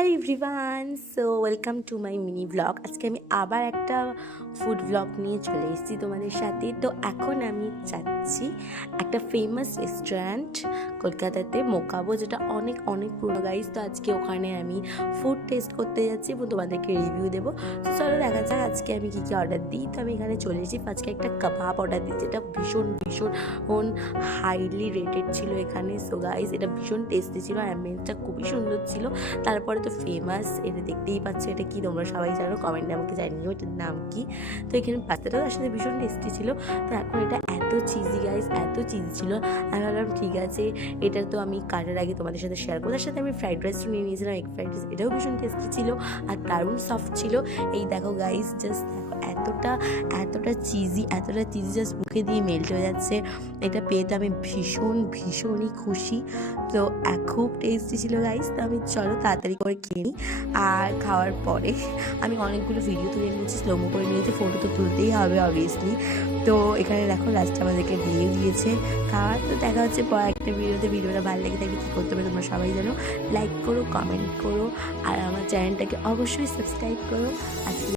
Hello everyone, so welcome to my mini blog. আজকে আমি আবার একটা ফুড ব্লগ নিয়ে চলে এসেছি তোমাদের সাথে। তো এখন আমি যাচ্ছি একটা ফেমাস রেস্টুরেন্ট কলকাতাতে, মোকাবো, যেটা অনেক অনেক পুরনো গাইজ। তো আজকে ওখানে আমি ফুড টেস্ট করতে যাচ্ছি এবং তোমাদেরকে রিভিউ দেবো। তো চলো দেখা যাক আজকে আমি কী কী অর্ডার দিই। তো আমি এখানে চলে এসেছি, আজকে একটা কাবাব অর্ডার দিই, যেটা ভীষণ ভীষণ হাইলি রেটেড ছিল এখানে। সো গাইজ এটা ভীষণ টেস্টি ছিল, অ্যাম্বিয়েন্সটা খুবই সুন্দর ছিল। তারপরে তো ফেমাস, এটা দেখতেই পাচ্ছ, এটা কি তোমরা সবাই জানো, কমেন্টে আমাকে জানিও এটার নাম কি। তো এখানে পাস্তাটা তার সাথে ভীষণ টেস্টি ছিল। তো এখন এটা এত চিজি গাইস, এত চিজি ছিল, আমি ভাবলাম ঠিক আছে এটা তো আমি কাটার আগে তোমাদের সাথে শেয়ার করবো। তার সাথে আমি ফ্রাইড রাইসও নিয়ে নিয়েছিলাম, এগ ফ্রাইড রাইস, এটাও ভীষণ টেস্টি ছিল আর দারুণ সফট ছিল। এই দেখো গাইস, জাস্ট দেখো এতটা এতটা চিজি জাস্ট মুখে দিয়ে মেল্ট হয়ে যাচ্ছে। এটা পেয়ে তো আমি ভীষণই খুশি। তো খুব টেস্টি ছিল গাইস। তো আমি চলো তাড়াতাড়ি করে খেয়ে নিই। আর খাওয়ার পরে আমি অনেকগুলো ভিডিও তুলে নিয়েছি, স্লোমো করে নিয়েছি, ফটো তো তুলতেই হবে অবভিয়াসলি। তো এখানে দেখো লাস্ট আমাদেরকে দিয়ে দিয়েছে খাওয়ার। তো দেখা হচ্ছে পর একটা ভিডিওতে। ভিডিওটা ভালো লেগে থাকলে কী করতে হবে তোমরা সবাই জানো, লাইক করো, কমেন্ট করো আর আমার চ্যানেলটাকে অবশ্যই সাবস্ক্রাইব করো। আজকে